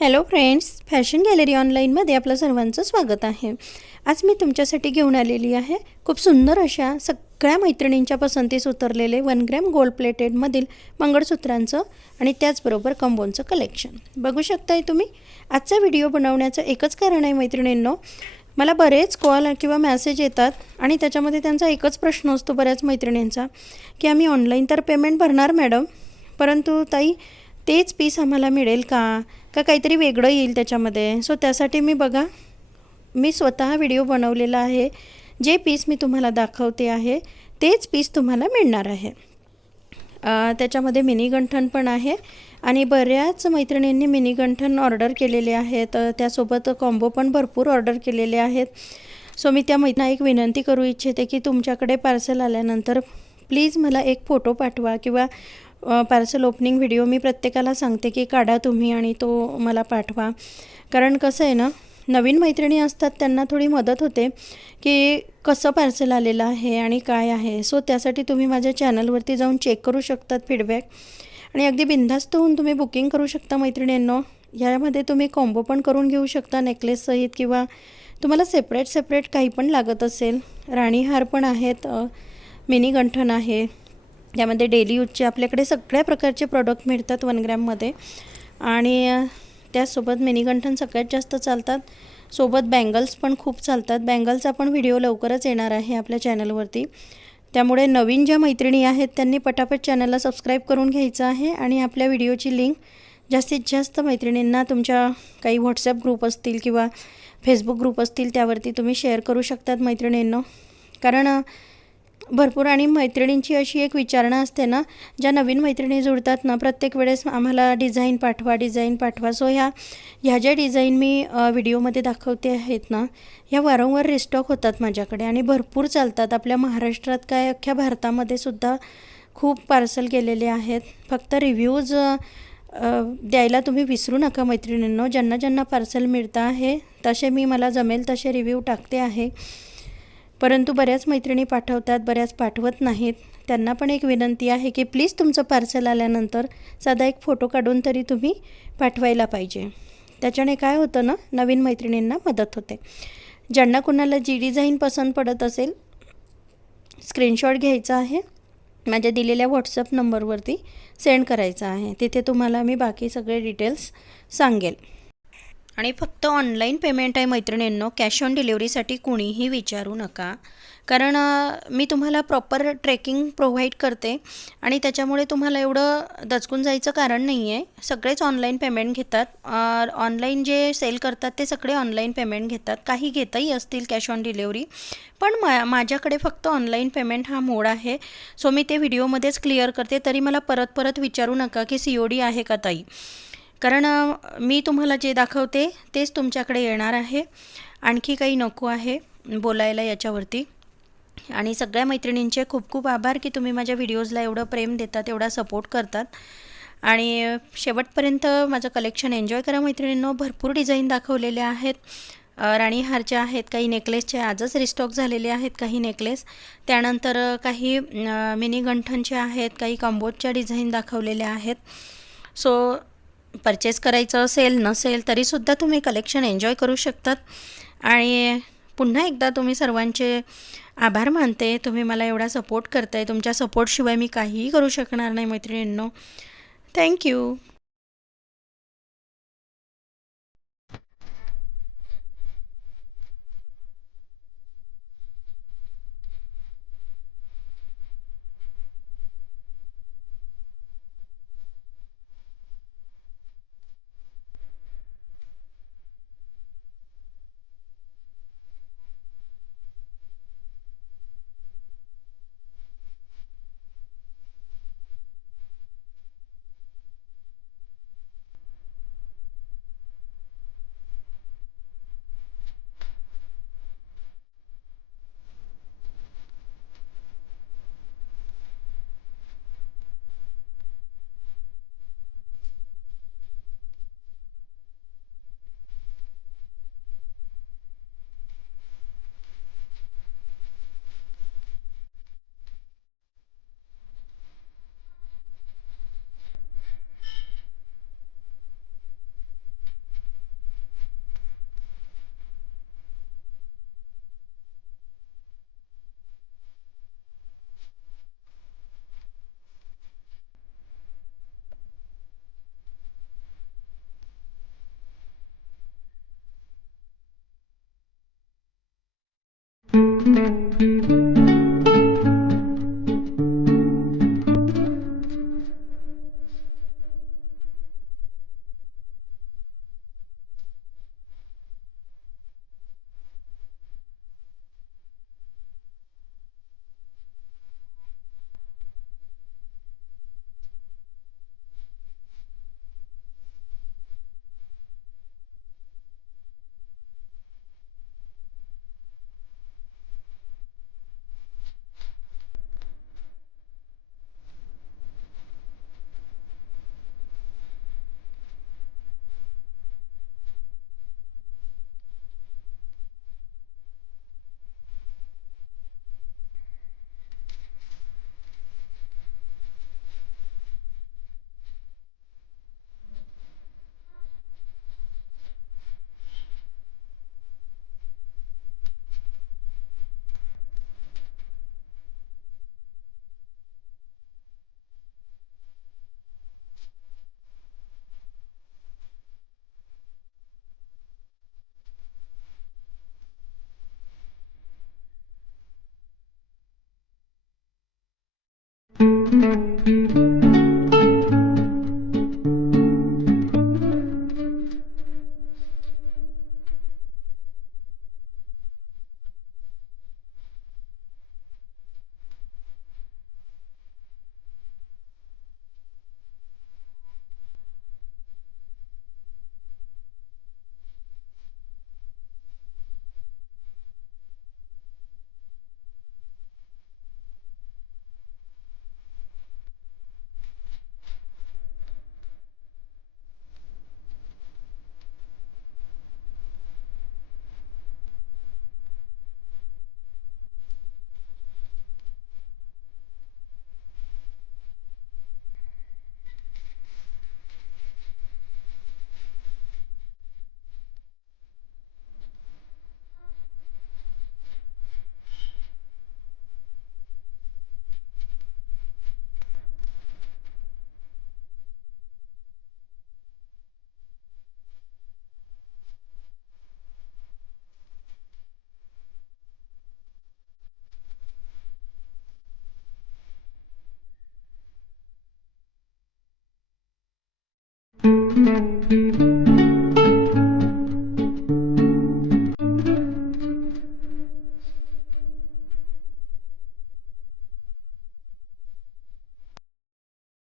Hello friends, fashion gallery ऑनलाईनमध्ये आपलं सर्वांचं स्वागत आहे। आज मी तुमच्यासाठी घेऊन आलेली आहे खूप सुंदर अशा सगळ्या मैत्रिणींच्या पसंतीस उतरलेले 1 ग्रॅम गोल्ड प्लेटेडमधील मंगळसूत्रांचं आणि त्याचबरोबर कंबोंचं कलेक्शन बघू शकताय तुम्ही। आजचा व्हिडिओ बनवण्याचं एकच कारण आहे मैत्रिणींनो, मला बरेच कॉल किंवा मेसेज येतात आणि त्याच्यामध्ये त्यांचा एकच प्रश्न असतो बऱ्याच मैत्रिणींचा की आम्ही ऑनलाईन तर पेमेंट भरणार मॅडम, परंतु ताई तेच पीस आम्हाला मिळेल का काहीतरी वेगळं येईल त्याच्यामध्ये। सो त्यासाठी मी स्वतः व्हिडिओ बनवलेला आहे। जे पीस मी तुम्हाला दाखवते आहे तेच पीस तुम्हाला मिळणार आहे। त्याच्यामध्ये मिनी गंठण पण आहे आणि बऱ्याच मैत्रिणींनी मिनी गंठण ऑर्डर केलेले आहेत, त्यासोबत कॉम्बो पण भरपूर ऑर्डर केलेले आहेत। सो मी त्या मैत्रिणींना एक विनंती करू इच्छिते की तुमच्याकडे पार्सल आल्यानंतर प्लीज मला एक फोटो पाठवा किंवा पार्सल ओपनिंग व्हिडिओ मी प्रत्येकाला सांगते की काढा तुम्ही आणि तो मला पाठवा। कारण कसं आहे ना, नवीन मैत्रिणी असतात त्यांना थोडी मदत होते की कसं पार्सल आलेलं आहे आणि काय आहे। सो त्यासाठी तुम्ही माझ्या चॅनलवरती जाऊन चेक करू शकतात फीडबॅक आणि अगदी बिनधास्त होऊन तुम्ही बुकिंग करू शकता मैत्रिणींनो। यामध्ये तुम्ही कॉम्बो पण करून घेऊ शकता नेकलेससहित किंवा तुम्हाला सेपरेट काही पण लागत असेल। राणीहार पण आहेत, मिनी गंठण आहे, त्यामध्ये डेली यूजचे आपल्याकडे सगळ्या प्रकारचे प्रोडक्ट मिळतात 1 ग्रॅममध्ये आणि त्यासोबत मिनी गंठण सगळ्यात जास्त चालतात। सोबत बँगल्स पण खूप चालतात। बँगलचा पण व्हिडिओ लवकरच येणार आहे आपल्या चॅनलवरती, त्यामुळे नवीन ज्या मैत्रिणी आहेत त्यांनी पटापट चॅनलला सबस्क्राईब करून घ्यायचं आहे आणि आपल्या व्हिडिओची लिंक जास्तीत जास्त मैत्रिणींना तुमच्या काही व्हॉट्सॲप ग्रुप असतील किंवा फेसबुक ग्रुप असतील त्यावरती तुम्ही शेअर करू शकतात मैत्रिणींनो। कारण भरपूर आणि मैत्रिणींची अशी एक विचारणा असते ना, ज्या नवीन मैत्रिणी जुळतात ना, प्रत्येक वेळेस आम्हाला डिझाईन पाठवा। सो ह्या ज्या डिझाईन मी व्हिडिओमध्ये दाखवते आहेत ना, ह्या वारंवार रिस्टॉक होतात माझ्याकडे आणि भरपूर चालतात। आपल्या महाराष्ट्रात काय अख्ख्या भारतामध्ये सुद्धा खूप पार्सल केलेले आहेत। फक्त रिव्ह्यूज द्यायला तुम्ही विसरू नका मैत्रिणींनो। ज्यांना पार्सल मिळतं आहे तसे मला जमेल तसे रिव्ह्यू टाकते आहे, परंतु बऱ्याच मैत्रिणी पाठवतात, बऱ्याच पाठवत नाहीत। त्यांना पण एक विनंती आहे की प्लीज तुमचं पार्सल आल्यानंतर साधा एक फोटो काढून तरी तुम्ही पाठवायला पाहिजे। त्याच्याने काय होतं ना, नवीन मैत्रिणींना मदत होते। ज्यांना कुणाला जी डिझाईन पसंत पडत असेल स्क्रीनशॉट घ्यायचा आहे, माझ्या दिलेल्या व्हॉट्सअप नंबरवरती सेंड करायचा आहे, तिथे तुम्हाला मी बाकी सगळे डिटेल्स सांगेल। आणि फक्त ऑनलाईन पेमेंट आहे मैत्रिणींनो, कॅश ऑन डिलिव्हरीसाठी कोणीही विचारू नका। कारण मी तुम्हाला प्रॉपर ट्रॅकिंग प्रोव्हाइड करते आणि त्याच्यामुळे तुम्हाला एवढं दचकून जायचं कारण नाही आहे। सगळेच ऑनलाईन पेमेंट घेतात, ऑनलाईन जे सेल करतात ते सगळे ऑनलाईन पेमेंट घेतात, काही घेतही असतील कॅश ऑन डिलिव्हरी, पण माझ्याकडे फक्त ऑनलाईन पेमेंट हा मोड आहे। सो मी ते व्हिडिओमध्येच क्लिअर करते, तरी मला परत विचारू नका की COD आहे का ताई, कारण मी तुम्हाला जे दाखवते तेच तुमच्याकडे येणार आहे। आणखी काही नको आहे बोलायला याच्यावरती। आणि सगळ्या मैत्रिणींचे खूप आभार की तुम्ही माझ्या व्हिडिओजला एवढं प्रेम देतात, एवढा सपोर्ट करतात आणि शेवटपर्यंत माझं कलेक्शन एन्जॉय करा मैत्रिणींनो। भरपूर डिझाईन दाखवलेले आहेत, राणीहारच्या आहेत, काही नेकलेसचे आजच रिस्टॉक झालेले आहेत, काही नेकलेस, त्यानंतर काही मिनी गंठणचे आहेत, काही कंबोजच्या डिझाईन दाखवलेल्या आहेत। सो परचेस करायचं असेल नसेल तरीसुद्धा तुम्ही कलेक्शन एन्जॉय करू शकतात। आणि पुन्हा एकदा तुम्ही सर्वांचे आभार मानते, तुम्ही मला एवढा सपोर्ट करताय। तुमच्या सपोर्टशिवाय मी काहीही करू शकणार नाही मैत्रिणींनो। थँक्यू।